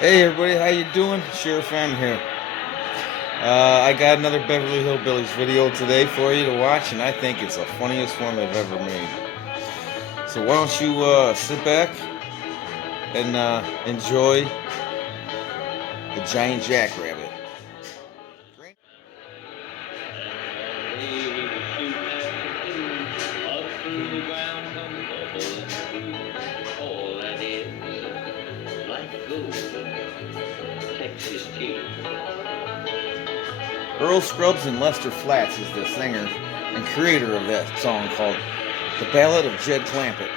Hey everybody, how you doing? Sheriff M here. I got another Beverly Hillbillies video today for you to watch, and I think it's the funniest one they've ever made. So why don't you sit back and enjoy the giant jackrabbit. Earl Scruggs and Lester Flats is the singer and creator of that song called The Ballad of Jed Clampett.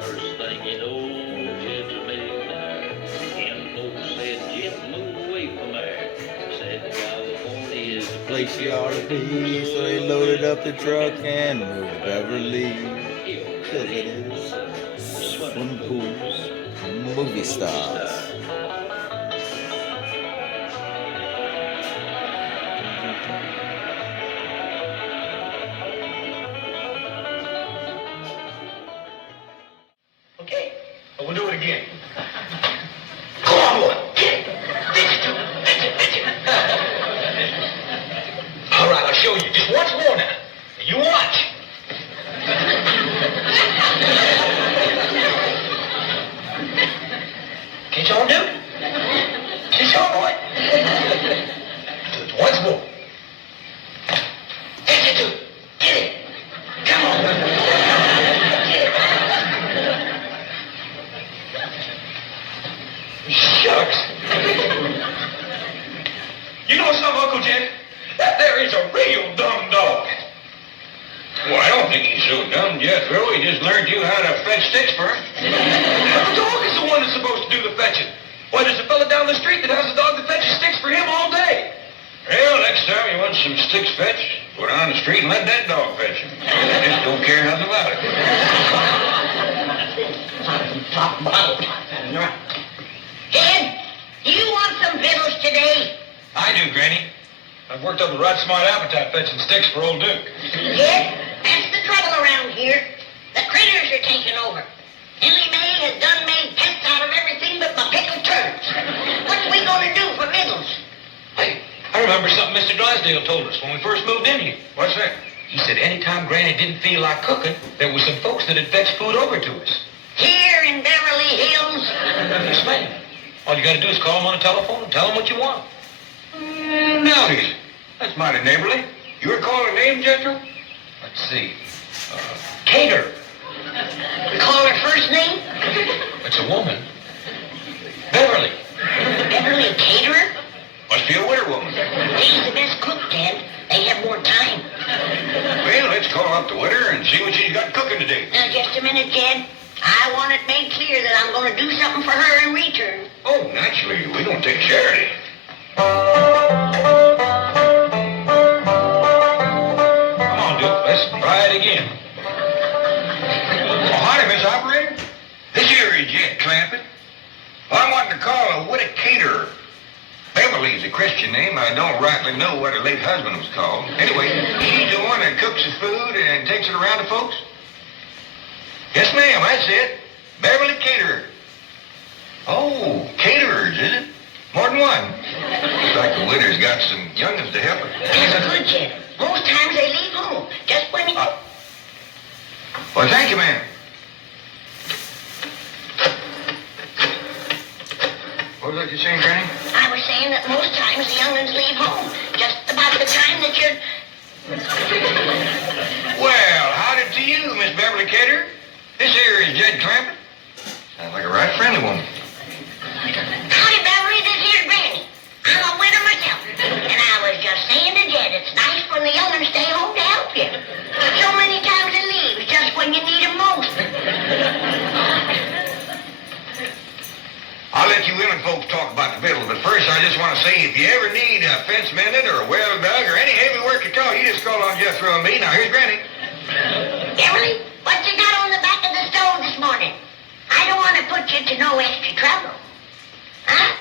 First thing you know, Jed's a millionaire. Him folks said, Jed, move away from there. Said California is the Place you ought to be, so they loaded up the truck and moved to Beverly. 'Cause it is swimming pools, movie stars. Okay, but we'll do it again. Go on, boy. Get it. That's it. All right, I'll show you. Just once more now. You watch. Catch on, dude? Catch on, boy. Do it once more. That's it, dude. Get it. Come on. Get it. Shucks. You know something, Uncle Jed? That there is a real dumb dog. Well, I don't think he's so dumb, Jethro. He just learned you how to fetch sticks for him. But the dog is the one that's supposed to do the fetching. Why, there's a fella down the street that has a dog that fetches sticks for him all day. Well, next time you want some sticks fetched, go down the street and let that dog fetch him. I just don't care nothing about it. Top bottle. Jed, do you want some victuals today? I do, Granny. I've worked up a right smart appetite fetching sticks for old Duke. Jed, that's the trouble around here. The critters are taking over. Ellie Mae has done made pets out of everything but my pickled turnips. What's we gonna do for victuals? Hey, I remember something Mr. Glasdale told us when we first moved in here. What's that? He said anytime Granny didn't feel like cooking, there was some folks that had fetched food over to us. Here in Beverly Hills? Yes, ma'am. All you gotta do is call them on the telephone and tell them what you want. Now, that's mighty neighborly. You recall her name, Jethro? Let's see. Cater. Call her first name? It's a woman. Beverly. Beverly Caterer? Must be a widow woman. She's the best cook, Jed. They have more time. Well, let's call up the widow and see what she's got cooking today. Now, just a minute, Jed. I want it made clear that I'm going to do something for her in return. Oh, naturally, we don't take charity. Come on, Duke. Let's try it again. Oh, howdy, Miss Operator. This here is Jed Clampett. I'm wanting to call a widow caterer. Beverly's a Christian name. I don't rightly know what her late husband was called. Anyway, she's the one that cooks the food and takes it around to folks. Yes, ma'am, that's it. Beverly Caterer. Oh, caterers, is it? More than one. Looks like the widow's got some young'uns to help her. That's good, Jed. Most times they leave home. Just when you... Well, thank you, ma'am. What was that you saying, Granny? I was saying that most times the young'uns leave home. Just about the time that you're... Well, howdy to you, Miss Beverly Caterer. This here is Jed Clampett. Sounds like a right friendly woman. Howdy, Beverly. This here's Granny. I'm a widow myself. And I was just saying to Jed, it's nice when the young'uns stay home to help you. So many times they leave, just when you need them most. I'll let you women folks talk about the victuals, but first I just want to say if you ever need a fence mended or a well dug or any heavy work at all, you just call on Jethro and me. Now, here's Granny. Beverly, what you got on the back of the stove this morning? I don't want to put you to no extra trouble. Huh?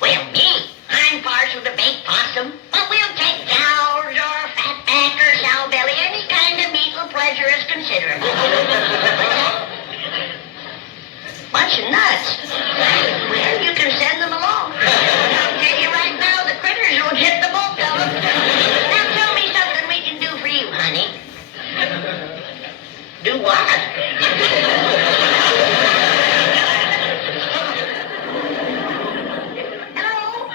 Well, me, I'm partial to baked possum, but we'll take cows or fatback or sow belly, any babysitter. Bunch of nuts. Well, you can send them along. I'll tell you right now, the critters will hit the bulk of them. Now tell me something we can do for you, honey. Do what? Hello?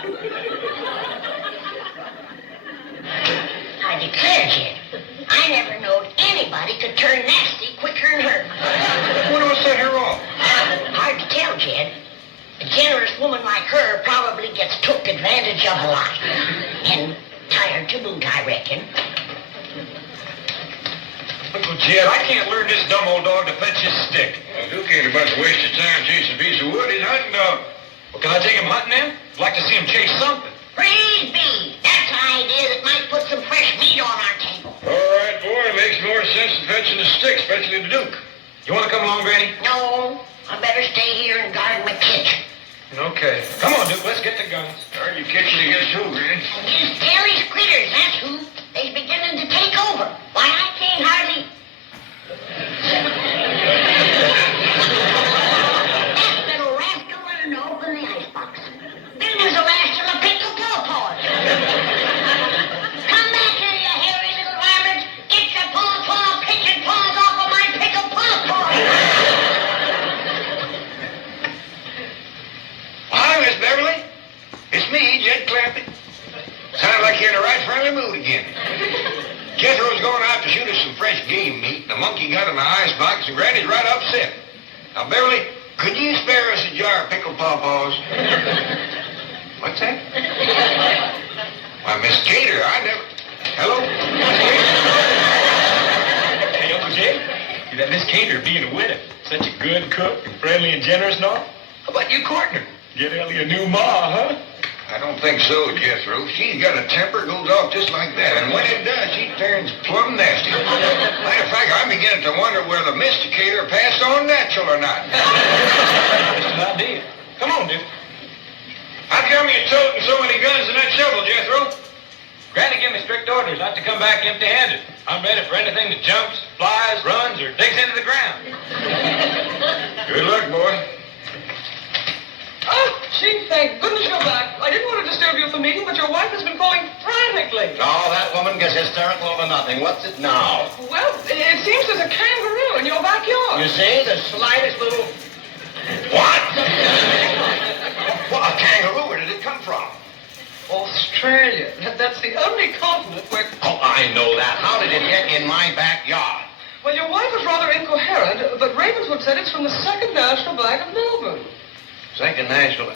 I declare, Jed, I never knowed anybody could turn nasty quicker than her. What will set her off? Hard to tell, Jed. A generous woman like her probably gets took advantage of a lot. And tired to boot, I reckon. Uncle Jed, I can't learn this dumb old dog to fetch his stick. Well, Duke ain't about to waste your time chasing a piece of wood. He's a hunting dog. Well, can I take him hunting then? I'd like to see him chase something. Praise be. That's an idea that might put some fresh meat on our table. All right, boy. It makes more sense than fetching a stick, especially the Duke. You want to come along, Granny? No, I better stay here and guard my kitchen. Okay. Come on, Duke. Let's get the guns. Guard your kitchen against who, Granny? These Kelly's critters, that's who. They's beginning to take over. Why, I can't hardly... That little rascal learned to open the icebox. Then there's the last of the pickle pawpaws. Come back here, you hairy little varmints. Get your paw pitching paws off of my pickle pawpaws. Hi, Miss Beverly. It's me, Jed Clampett. Sounds like you're in the right friendly mood again. Jethro's going out to shoot us some fresh game meat. The monkey got in the icebox, and Granny's right upset. Now, Beverly, could you spare us a jar of pickled pawpaws? What's that? Why, Miss Gator, I never... Hello? Hey, Uncle Jed, you that Miss Cater being a widow. Such a good cook and friendly and generous and all. How about you courting her? Get Ellie a new ma, huh? I don't think so, Jethro. She's got a temper, goes off just like that. And when it does, she turns plumb nasty. Matter of fact, I'm beginning to wonder whether Mysticator passed on natural or not. Just an idea. Come on, Duke. How come you're toting so many guns in that shovel, Jethro? Granny gave me strict orders not to come back empty-handed. I'm ready for anything that jumps, flies, runs, or digs into the ground. Good luck, boy. Oh, gee, thank goodness you're back. I didn't want to disturb you at the meeting, but your wife has been calling frantically. Oh, that woman gets hysterical over nothing. What's it now? Well, it seems there's a kangaroo in your backyard. You see, the slightest little... What? What, a kangaroo? Where did it come from? Australia. That's the only continent where... Oh, I know that. How did it get in my backyard? Well, your wife was rather incoherent, but Ravenswood said it's from the Second National Bank of Melbourne. Second National...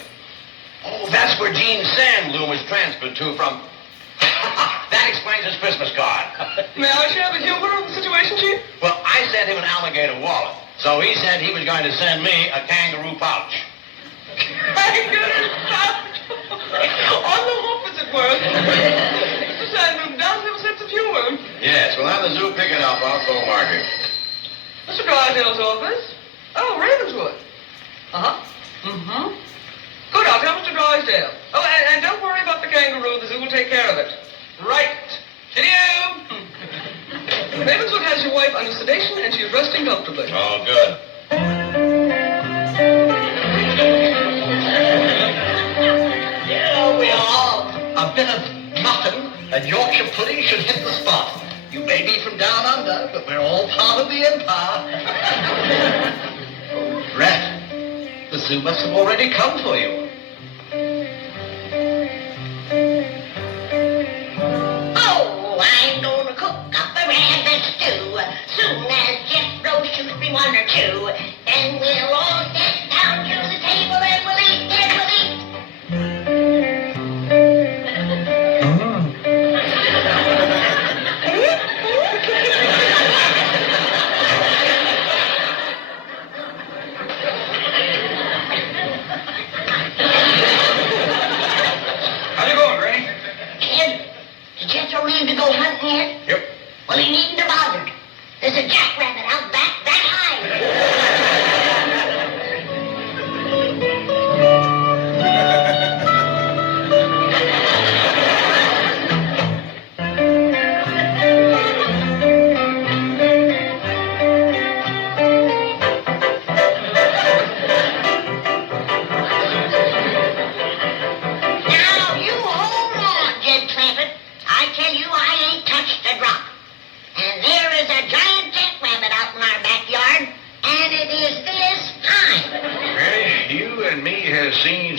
Oh, that's where Gene Sandbloom was transferred to from... That explains his Christmas card. May I share the humor of the situation, Chief? Well, I sent him an alligator wallet, so he said he was going to send me a kangaroo pouch. Kangaroo pouch! On the hop, as it were. Mr. Sandbloom does have a sense of humor. Yes, we'll have the zoo pick it up. I'll go mark it. Mr. Drysdale's office? Oh, Ravenswood. Uh-huh. Mm-hmm. Good, I'll tell Mr. Drysdale. Oh, and don't worry about the kangaroo. The zoo will take care of it. Right. Cheerio! Ravenswood has your wife under sedation, and she is resting comfortably. Oh, good. Here we are. A bit of mutton and Yorkshire pudding should hit the spot. You may be from down under, but we're all part of the empire. Oh, Drat. The zoo must have already come for you. Oh, I'm gonna cook up a rabbit stew. Soon as Jethro shoots me one or two, then we'll all sit down to the table and we'll eat and we'll eat. How's it going, Granny? Kid, did Jethro leave to go hunting yet? Yep. Well, he needn't have bothered. There's a jackrabbit out back that high.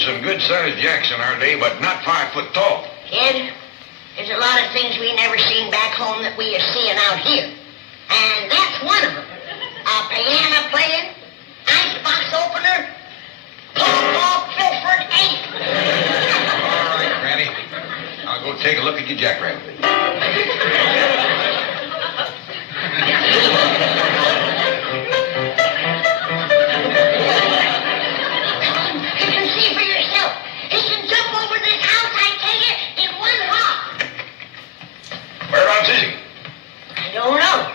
some good-sized jacks in our day, but not 5 foot tall. Kid, there's a lot of things we never seen back home that we are seeing out here. And that's one of them. A piano playing, icebox opener, Paw Pilford 8. All right, Granny. I'll go take a look at your jackrabbit. You can see for yourself. He can jump over this house, I tell you, in one hop. Whereabouts is he? I don't know.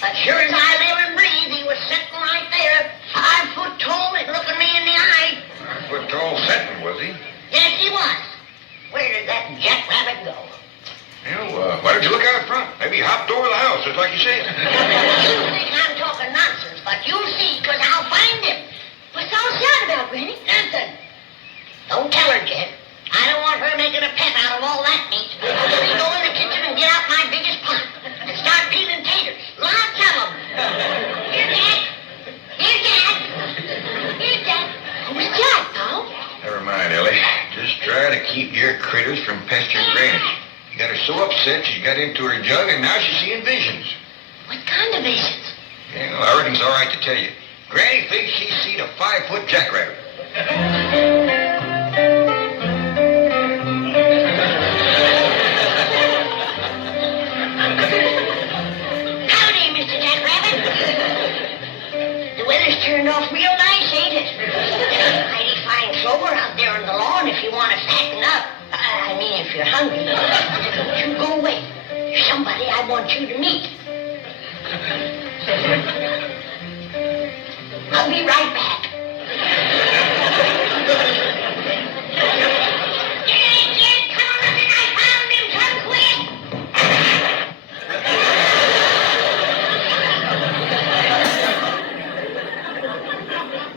But sure as I live and breathe, he was sitting right there, 5 foot tall and looking me in the eye. 5 foot tall setting, was he? Yes, he was. Where did that jackrabbit go? Why don't you look out front? Maybe he hopped over the house, just like you said. You think I'm talking nonsense, but you'll see, 'cause I'll find him. What's all sad about, Granny? Nothing. Don't tell her, Jed. I don't want her making a pet out of all that meat. We go in the kitchen and get out my biggest pot and start peeling taters. Lots of them. Here, Jack. Here, Jack. Here, Jack. Who's Jack, Paul? Never mind, Ellie. Just try to keep your critters from pestering Granny. You got her so upset she got into her jug, and now she's seeing visions. What kind of visions? Yeah, well, I reckon it's all right to tell you. Granny thinks she's seen a 5 foot jackrabbit. Howdy, Mr. Jackrabbit. The weather's turned off real nice, ain't it? Mighty fine clover out there on the lawn if you want to fatten up. I mean, if you're hungry. Don't you go away. There's somebody I want you to meet. I'll be right back. Jed, come on, I found him. Come quick.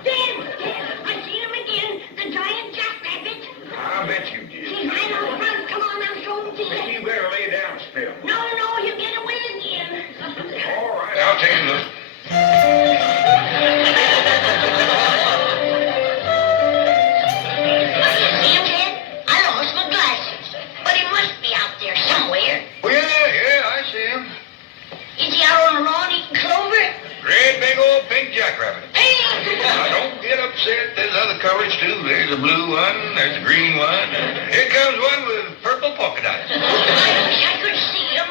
Dad, I seen him again. The giant jackrabbit. I bet you did. He's right out front. Come on, I'll show him to you. You better lay down, Spill. No, he'll get away again. All right, I'll take a look. You see him, Dad? I lost my glasses. But he must be out there somewhere. Well, yeah, I see him. Is he out on the lawn eating clover? Great big old pink jackrabbit. Hey! Now, don't get upset. There's other colors, too. There's a blue one. There's a green one. Here comes one with purple polka dots. I wish I could see him.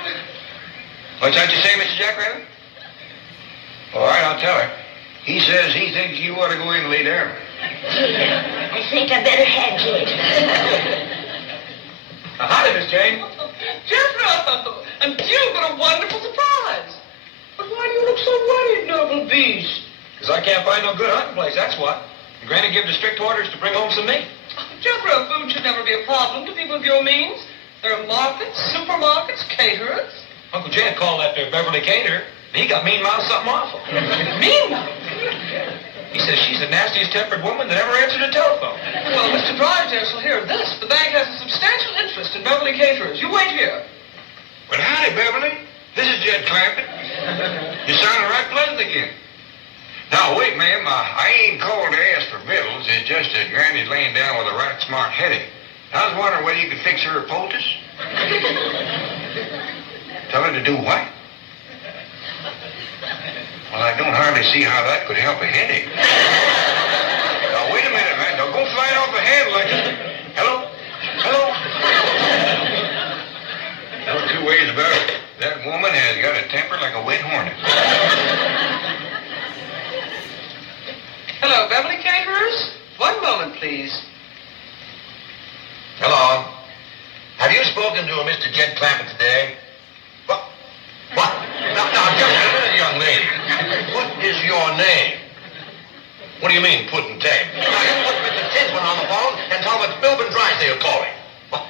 What's that you say, Mr. Jackrabbit? All right, I'll tell her. He says he thinks you ought to go in and lay down. I think I better have Jed. Howdy, Miss Jane. Jethro! And you, what a wonderful surprise! But why do you look so worried, noble beast? Because I can't find no good hunting place, that's what. And Granny gave the strict orders to bring home some meat. Jethro, food should never be a problem to people of your means. There are markets, supermarkets, caterers. Uncle Jed called that there Beverly Cater, and he got mean-mouthed something awful. Mean-mouthed? He says she's the nastiest tempered woman that ever answered a telephone. Well, Mr. Drysdale shall hear this. The bank has a substantial interest in Beverly Caterers. You wait here. But howdy, Beverly. This is Jed Clampett. You sounding right pleasant again. Now, wait, ma'am. I ain't called to ask for victuals. It's just that Granny's laying down with a right smart headache. I was wondering whether you could fix her a poultice. Tell her to do what? Well, I don't hardly see how that could help a headache. Now, wait a minute, man. Don't go flying off the handle like that. Hello? Hello? No two ways about it. That woman has got a temper like a wet hornet. Hello, Beverly Caterers. One moment, please. Hello. Have you spoken to a Mr. Jed Clampett today? What? Now, just a minute, young lady. What is your name? What do you mean, put and take? Now, you put Mr. Tinsman on the phone and tell him it's Bilbin Drysdale calling. What?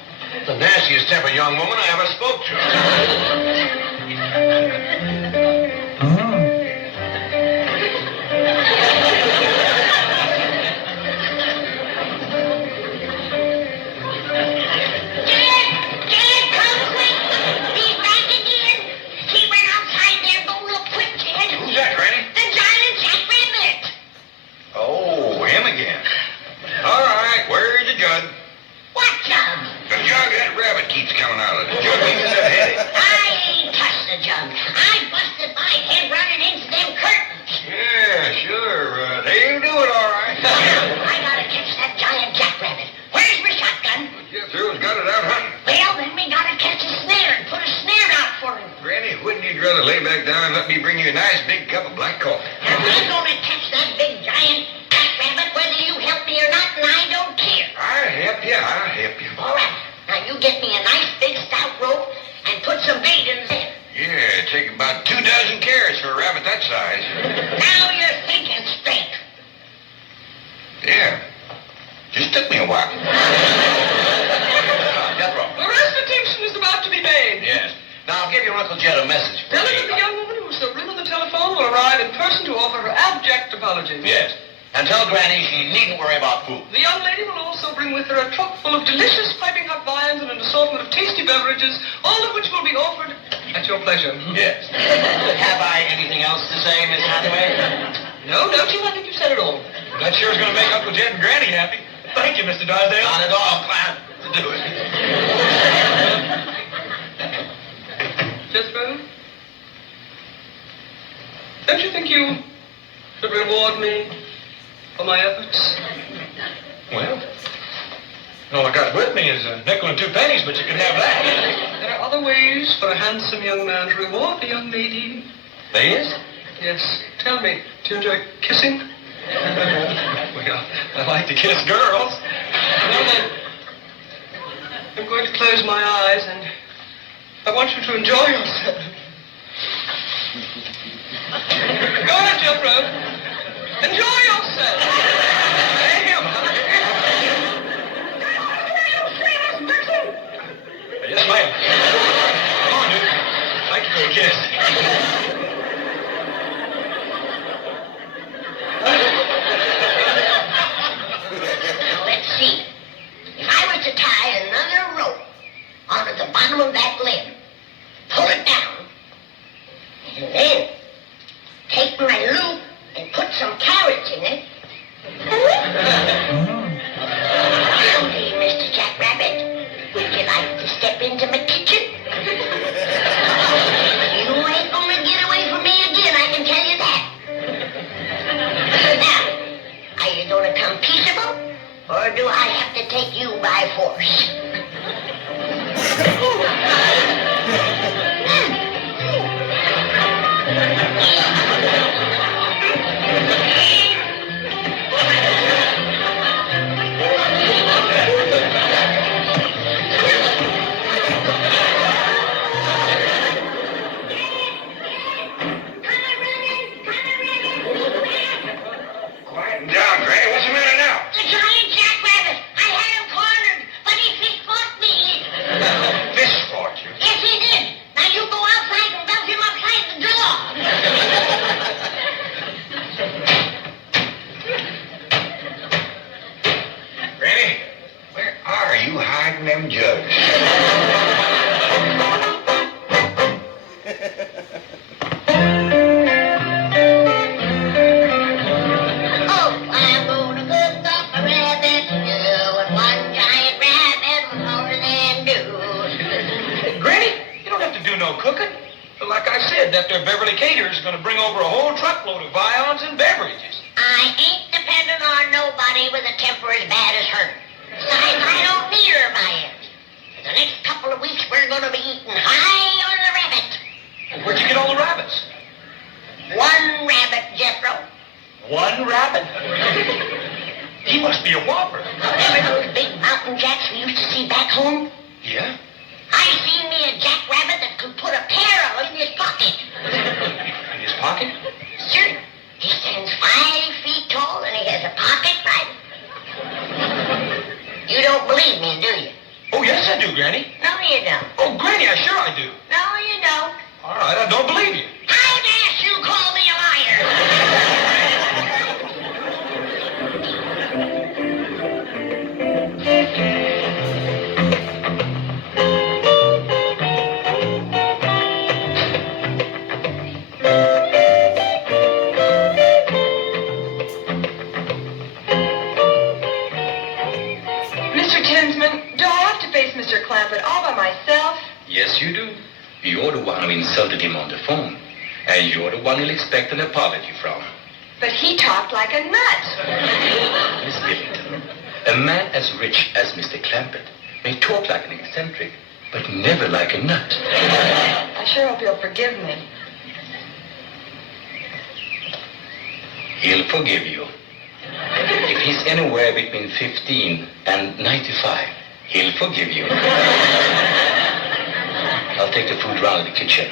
The nastiest tempered young woman I ever spoke to. Jed, come quick. He's back again. He went outside there. Go real quick, Jed. Who's that, Granny? The giant jackrabbit. Oh, him again. All right, where to lay back down and let me bring you a nice big cup of black coffee. I'm not gonna touch that big giant jackrabbit whether you help me or not, and I don't care. I'll help you. I'll help you. All right. Now you get me a nice big stout rope and put some bait in there. Yeah, take about 2 dozen carrots for a rabbit that size. Now you're thinking straight. Yeah. Just took me a while. Jethro. The restitution is about to be made. Yes. Now, give your Uncle Jed a message. Tell him that the young woman who was so rude on the telephone will arrive in person to offer her abject apologies. Yes. And tell Granny she needn't worry about food. The young lady will also bring with her a truck full of delicious piping hot viands and an assortment of tasty beverages, all of which will be offered at your pleasure. Yes. Have I anything else to say, Miss Hathaway? No, don't you? I think you said it all. That sure is going to make Uncle Jed and Granny happy. Thank you, Mr. Drysdale. Not at all, Clam. To do it. Jethro? Don't you think you should reward me for my efforts? Well, all I got with me is a nickel and 2 pennies, but you can have that. There are other ways for a handsome young man to reward a young lady. There is? Yes. Tell me, do you enjoy kissing? Well, I like to kiss girls. Well then, I'm going to close my eyes and I want you to enjoy yourself. Go ahead, Jethro. Enjoy yourself. Yes, ma'am. Come on, dude. Thank you for a kiss. Now let's see. If I was to tie another rope onto the bottom of that lid, pull it down, and then take my loop and put some carrots in it. Howdy, Mr. Jackrabbit. Would you like to step into my kitchen? You ain't gonna get away from me again, I can tell you that. Now, are you gonna come peaceable, or do I have to take you by force? Quiet down, Granny. What's the matter now? The giant jackrabbit! I had him cornered, but he fist-fought me. Fist fought you. Yes, he did. Now you go outside and belt him upside the door. Granny, where are you hiding them jugs? Oh, I'm gonna cook up a rabbit stew, and one giant rabbit will more than do. Granny, you don't have to do no cooking. Like I said, that there Beverly Cater is going to bring over a whole truckload of viands and beverages. I ain't depending on nobody with a temper as bad as her. Besides, I don't need her viands. For the next couple of weeks, we're gonna be eating high on the rabbit. Where'd you get all the rabbits? One rabbit, Jethro. One rabbit. He must be a whopper. Remember those big mountain jacks we used to see back home? Yeah? I seen me a jackrabbit that could put a pair of them in his pocket. In his pocket? Sure. He stands 5 feet tall and he has a pocket knife. You don't believe me, do you? Oh, yes, I do, Granny. No, you don't. Oh, Granny, I sure I do. No, you don't. All right, I don't believe you. How dare you call me a liar? Mr. Tinsman, do I have to face Mr. Clampett all by myself? Yes, you do. You're the one who insulted him on the phone. And you're the one he'll expect an apology from. But he talked like a nut. Miss Billington, a man as rich as Mr. Clampett may talk like an eccentric, but never like a nut. I sure hope you'll forgive me. he'll forgive you. If he's anywhere between 15 and 95, he'll forgive you. I'll take the food round to the kitchen.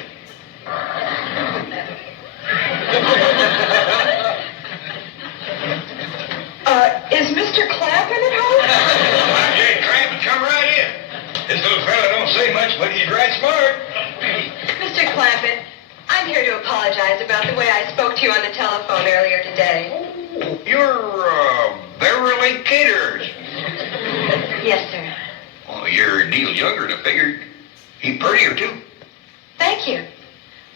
Is Mr. Clampett at home? Why, Jake Clampett, come right in. This little fella don't say much, but he's right smart. Mr. Clampett, I'm here to apologize about the way I spoke to you on the telephone earlier today. Oh, you're, Beverly Caterers. Yes, sir. Oh, you're a deal younger than I figured. He prettier, too. Thank you.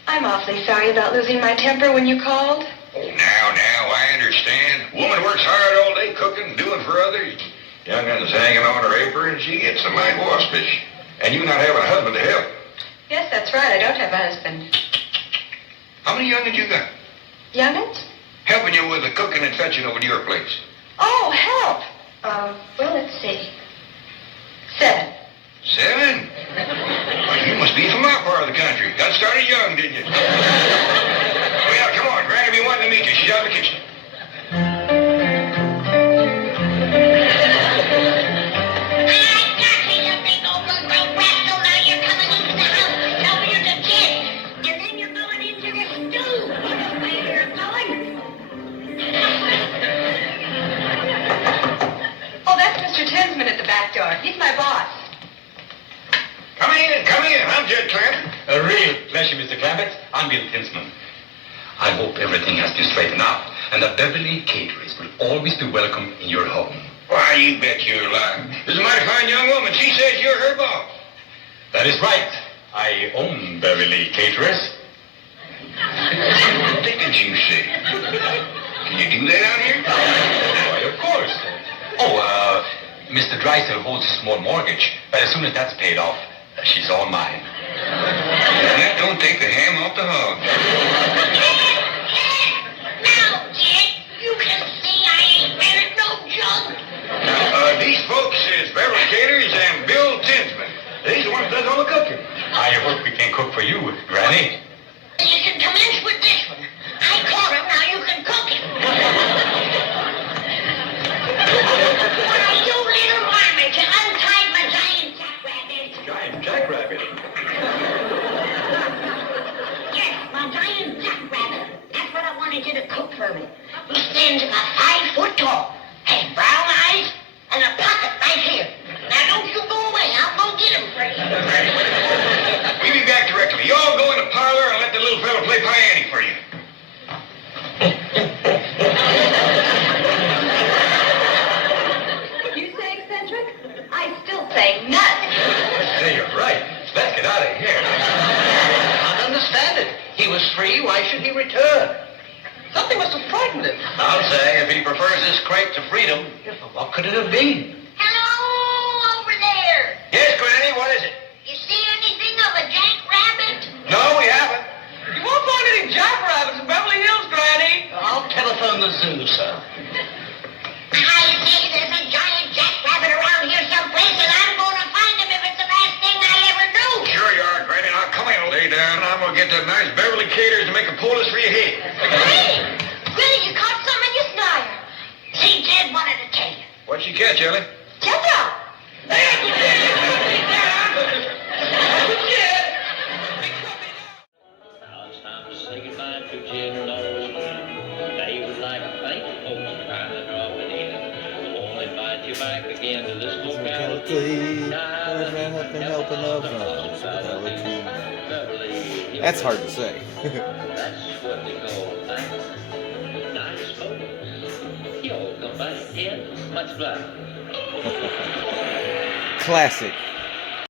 I'm awfully sorry about losing my temper when you called. Oh, now, I understand. Woman works hard all day cooking, doing for others. Youngun's hanging on her apron, she gets a mite waspish. And you not having a husband to help. Yes, that's right. I don't have a husband. How many young'uns you got? Young'uns? Helping you with the cooking and fetching over to your place. Oh, help. Well, let's see. 7. 7? Well, you must be from our part of the country. Got started young, didn't you? Well, come on. Granny be wanting to meet you. She's out in the kitchen. At the back door. He's my boss. Come in. I'm Jed Clampett. A real pleasure, Mr. Clampett. I'm Bill Tinsman. I hope everything has been straightened out and that Beverly Caterers will always be welcome in your home. Why, you bet you're lying. This is a mighty fine young woman. She says you're her boss. That is right. I own Beverly Caterers. What did you say? Can you do that out here? Why, of course. Mr. Drysdale holds a small mortgage, but as soon as that's paid off, she's all mine. That don't take the ham off the hog. Now, Jed, you can see I ain't married no junk. Now, these folks is Beverly Caterers and Bill Tinsman. They's the ones that does all the cooking. I hope we can cook for you, Granny. You can commence with this one. I caught him, now you can cook him. Why, you little varmint, you untied my giant jackrabbit. Giant jackrabbit. Yes, my giant jackrabbit. That's what I wanted you to cook for me. He stands about 5 foot tall, has brown eyes, and a pocket right here. Now don't you go away, I'll go get him for you. We'll be back directly. You all go in the parlor and let the little fella play piano for you. You say eccentric? I still say nuts. Say, you're right. Let's get out of here. I don't understand it. He was free, why should he return? Something must have frightened him. I'll say, if he prefers his crate to freedom, what could it have been? Hello, over there. Yes, Granny, what is it? You see anything of a jackrabbit? No, we haven't. You won't find any jackrabbits in Beverly Hills, Granny. I'll telephone the zoo, sir. I say there's a giant jackrabbit around here someplace, and I'm going to find him if it's the last thing I ever do. Sure you are, Granny. Now, come in, lay down. I'm going to get that nice Beverly Caterers to make a poultice for your head. Hey, Willie, you caught some in your snare. See, Jed wanted to tell you. What'd she catch, Ellie? Check it out. Now it's time to say goodbye to Jed and Lois. They would like to thank the folks for trying to drop it in. We'll invite you back again to this locality. That's hard to say. That's what they call nice folks. You'll come back again. Much obliged. Classic.